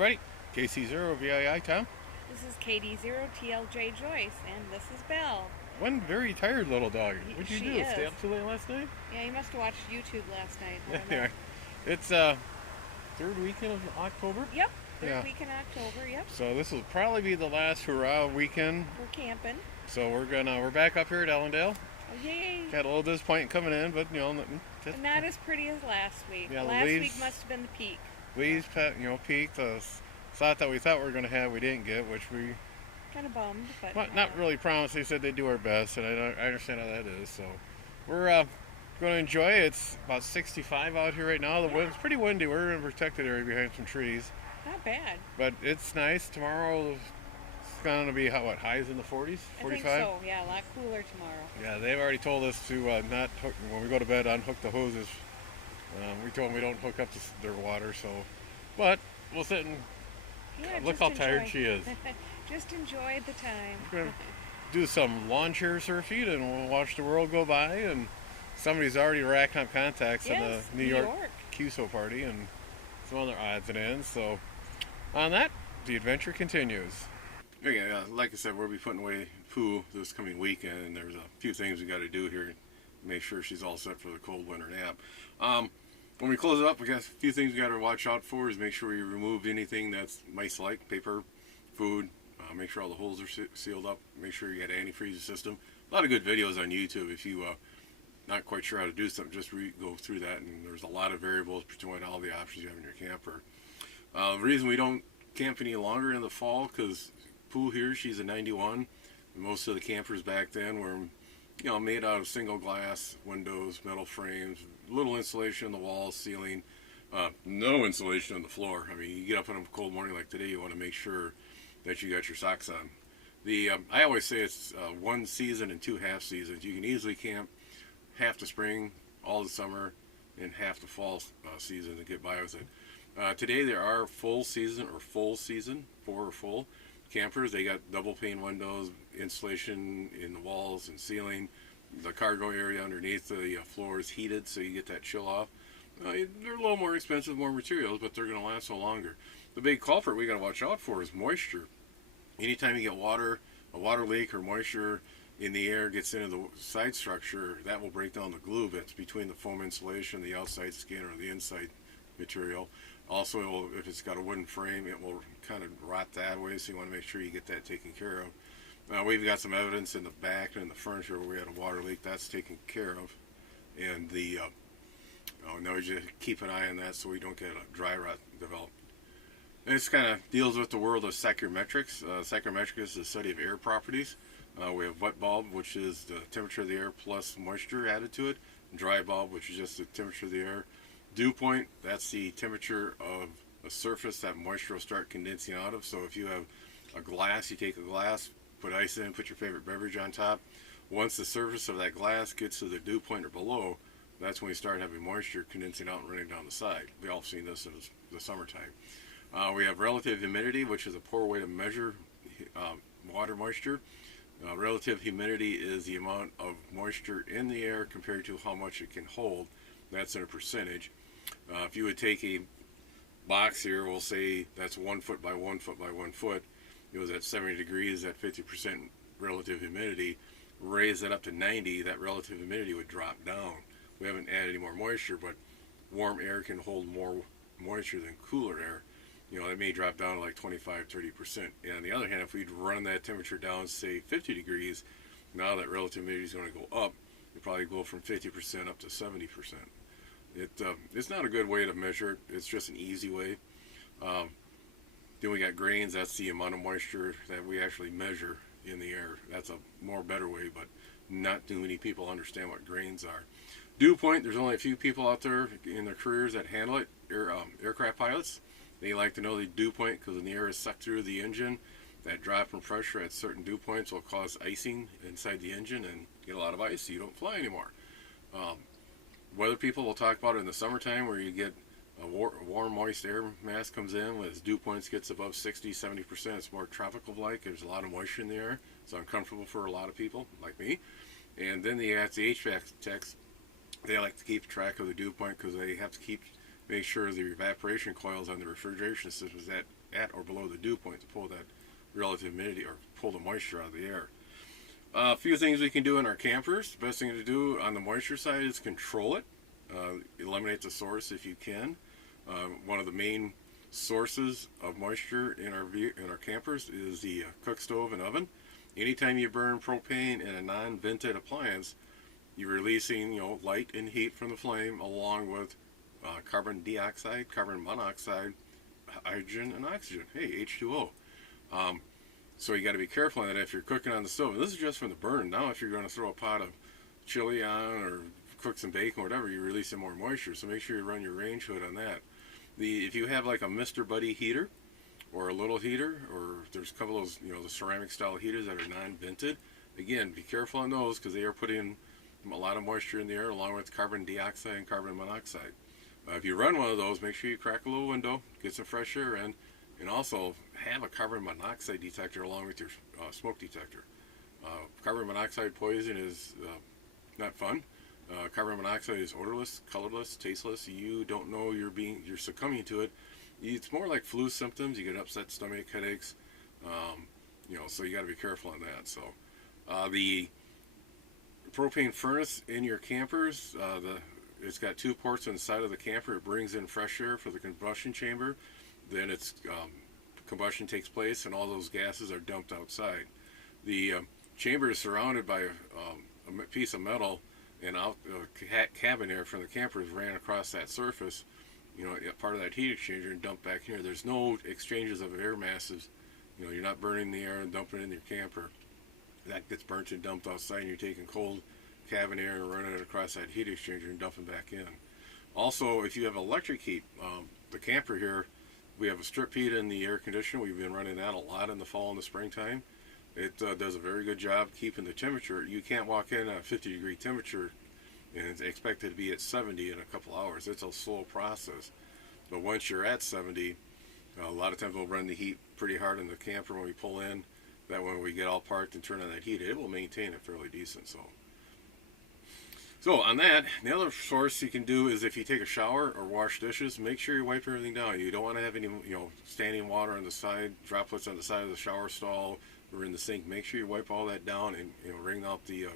everybody. KC0VII Tom. This is KD0TLJ Joyce, and this is Belle. One very tired little dog. What'd you She do? is. Stay up too late last night? Yeah, you must have watched YouTube last night. I don't know. Anyway, it's third weekend of October. Yep, third Yeah. week in October, yep. So this will probably be the last hurrah weekend. We're camping. So we're back up here at Ellendale. Oh, yay! Got a little disappointing coming in, but just Not as pretty as last week. Yeah, the Last leaves- week must have been the peak. leaves peaked. Slot that we thought we were going to have, we didn't get, which we Kind of bummed, but not really promised. They said they'd do our best, and I understand how that is. So we're going to enjoy it. It's about 65 out here right now. The wind's pretty windy. We're in a protected area behind some trees, not bad. but it's nice. Tomorrow it's going to be highs in the 40s, 45. I think so. Yeah, a lot cooler tomorrow. Yeah, they've already told us to not hook when we go to bed. Unhook the hoses. We told them we don't hook up their water. So, but we'll sit and Yeah, look just how tired enjoy. she is. Just enjoy the time. We're gonna do some lawn chair surfing and we'll watch the world go by. And somebody's already racking up contacts in Yes, the New York QSO party and some other odds and ends. So on that, the adventure continues. Okay, like I said, we'll be putting away Pooh this coming weekend, and there's a few things we got to do here. Make sure she's all set for the cold winter nap. When we close it up, we got a few things we got to watch out for. Is make sure we remove anything that's mice-like, paper, food. Make sure all the holes are sealed up. Make sure you got an antifreeze system. A lot of good videos on YouTube. If you not quite sure how to do something, just go through that. And there's a lot of variables between all the options you have in your camper. The reason we don't camp any longer in the fall, because Pooh here, she's a 91. Most of the campers back then were, made out of single glass windows, metal frames, little insulation in the walls, ceiling, no insulation on the floor. I mean, you get up on a cold morning like today, you want to make sure that you got your socks on. I always say it's one season and two half seasons. You can easily camp half the spring, all the summer, and half the fall season to get by with it. Today there are full season or full campers. They got double pane windows, insulation in the walls and ceiling. The cargo area underneath the floor is heated, so you get that chill off. They're a little more expensive, more materials, but they're going to last so longer. The big culprit we got to watch out for is moisture. Anytime you get a water leak or moisture in the air gets into the side structure, that will break down the glue that's between the foam insulation, the outside skin, or the inside material. Also, if it's got a wooden frame, it will kind of rot that way, so you want to make sure you get that taken care of. We've got some evidence in the back and in the furniture where we had a water leak. That's taken care of. And now you just keep an eye on that so we don't get a dry rot developed. And this kind of deals with the world of psychrometrics. Psychrometrics is the study of air properties. We have wet bulb, which is the temperature of the air plus moisture added to it. Dry bulb, which is just the temperature of the air. Dew point, that's the temperature of a surface that moisture will start condensing out of. So if you have a glass, you take a glass, put ice in, put your favorite beverage on top. Once the surface of that glass gets to the dew point or below, that's when we start having moisture condensing out and running down the side. We all seen this in the summertime. We have relative humidity, which is a poor way to measure water moisture. Relative humidity is the amount of moisture in the air compared to how much it can hold. That's in a percentage. If you would take a box here, we'll say that's 1 foot by 1 foot by 1 foot. It was at 70 degrees at 50% relative humidity. Raise that up to 90, that relative humidity would drop down. We haven't added any more moisture, but warm air can hold more moisture than cooler air. It may drop down to like 25-30%. And on the other hand, if we'd run that temperature down, say 50 degrees, now that relative humidity is going to go up. You'll probably go from 50% up to 70%. It's not a good way to measure it. It's just an easy way. Then we got grains. That's the amount of moisture that we actually measure in the air. That's a better way, but not too many people understand what grains are. Dew point, there's only a few people out there in their careers that handle it. Aircraft pilots, they like to know the dew point because when the air is sucked through the engine, that drop in pressure at certain dew points will cause icing inside the engine and get a lot of ice so you don't fly anymore. Weather people will talk about it in the summertime where you get a warm, moist air mass comes in with dew points gets above 60-70%. It's more tropical-like. There's a lot of moisture in the air. It's uncomfortable for a lot of people like me. And then the HVAC techs, they like to keep track of the dew point because they have to make sure the evaporation coils on the refrigeration systems that at or below the dew point to pull that relative humidity or pull the moisture out of the air. A few things we can do in our campers. The best thing to do on the moisture side is control it. Eliminate the source if you can. One of the main sources of moisture in our campers is the cook stove and oven. Anytime you burn propane in a non-vented appliance, you're releasing light and heat from the flame along with carbon dioxide, carbon monoxide, hydrogen, and oxygen. Hey, H2O. So you got to be careful that if you're cooking on the stove. And this is just from the burn. Now, if you're going to throw a pot of chili on or cook some bacon or whatever, you're releasing more moisture. So make sure you run your range hood on that. If you have like a Mr. Buddy heater or a little heater, or there's a couple of those, the ceramic style heaters that are non-vented. Again, be careful on those because they are putting a lot of moisture in the air along with carbon dioxide and carbon monoxide. If you run one of those, make sure you crack a little window, get some fresh air in, and also have a carbon monoxide detector along with your smoke detector. Carbon monoxide poison is not fun. Carbon monoxide is odorless, colorless, tasteless. You don't know you're succumbing to it. It's more like flu symptoms. You get upset stomach, headaches. So you got to be careful on that. So the propane furnace in your campers, it's got 2 ports on the side of the camper. It brings in fresh air for the combustion chamber. Then its combustion takes place and all those gases are dumped outside. The chamber is surrounded by a piece of metal, and cabin air from the camper is ran across that surface, part of that heat exchanger, and dumped back here. There's no exchanges of air masses. You're not burning the air and dumping it in your camper. That gets burnt and dumped outside, and you're taking cold cabin air and running it across that heat exchanger and dumping back in. Also, if you have electric heat, the camper here, we have a strip heat in the air conditioner. We've been running that a lot in the fall and the springtime. It does a very good job keeping the temperature. You can't walk in at a 50-degree temperature and expect it to be at 70 in a couple hours. It's a slow process. But once you're at 70, a lot of times we'll run the heat pretty hard in the camper when we pull in. That when we get all parked and turn on that heat, it will maintain it fairly decent. So on that, the other source you can do is if you take a shower or wash dishes, make sure you wipe everything down. You don't want to have any, standing water on the side, droplets on the side of the shower stall or in the sink. Make sure you wipe all that down and wring out the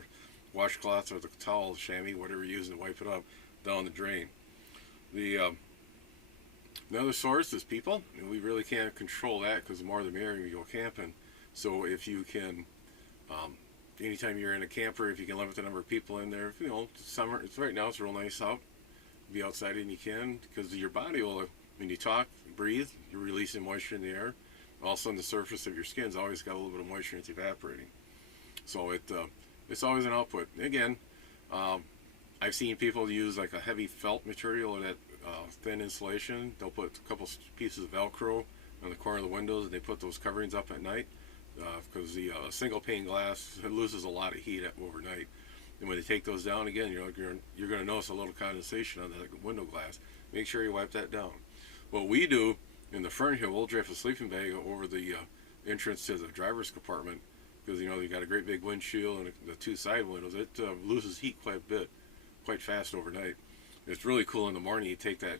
washcloths or the towel, chamois, whatever you're using to wipe it up, down the drain. Another source is people, and we really can't control that because the more the merrier when you go camping. So if you can, anytime you're in a camper, if you can limit the number of people in there, summer, right now it's real nice out, be outside and you can, because your body will, when you talk, breathe, you're releasing moisture in the air. Also on the surface of your skin's always got a little bit of moisture, it's evaporating. So it's always an output. Again, I've seen people use like a heavy felt material or that thin insulation. They'll put a couple pieces of Velcro on the corner of the windows and they put those coverings up at night because the single pane glass loses a lot of heat overnight. And when they take those down again, you're going to notice a little condensation on the window glass. Make sure you wipe that down. What we do in the front here, we'll drape a sleeping bag over the entrance to the driver's compartment because you got a great big windshield and the 2 side windows. It loses heat quite fast overnight. It's really cool in the morning. You take that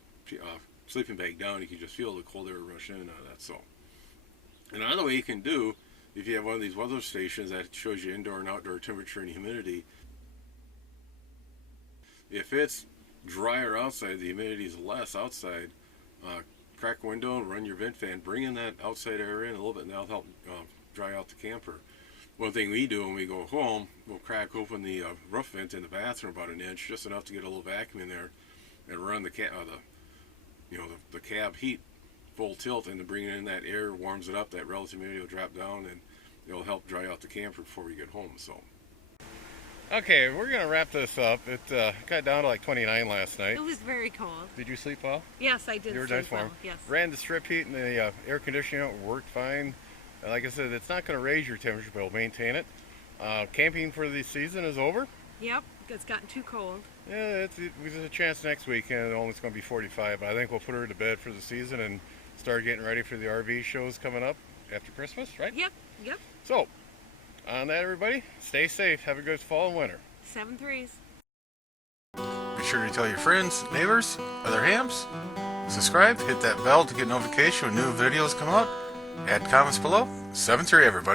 sleeping bag down, you can just feel the cold air rush in out of that. So, and another way you can do, if you have one of these weather stations that shows you indoor and outdoor temperature and humidity, if it's drier outside, the humidity is less outside, crack a window and run your vent fan, bring in that outside air in a little bit, and that'll help dry out the camper. One thing we do when we go home, we'll crack open the roof vent in the bathroom about an inch, just enough to get a little vacuum in there, and run the cab heat full tilt, and to bring in that air warms it up. That relative humidity will drop down, and it'll help dry out the camper before we get home. So, okay, we're gonna wrap this up. It got down to like 29 last night. It was very cold. Did you sleep well? Yes, I did. You were sleep nice warm. well. Yes. Ran the strip heat and the air conditioning worked fine. Like I said, it's not going to raise your temperature, but it'll maintain it. Camping for the season is over. Yep, it's gotten too cold. Yeah, there's a chance next weekend only it's going to be 45, but I think we'll put her to bed for the season and start getting ready for the RV shows coming up after Christmas, right? Yep. So, on that, everybody, stay safe. Have a good fall and winter. 7 3s. Be sure to tell your friends, neighbors, other hams, Subscribe, hit that bell to get notification when new videos come out. Add comments below. 7-3 everybody.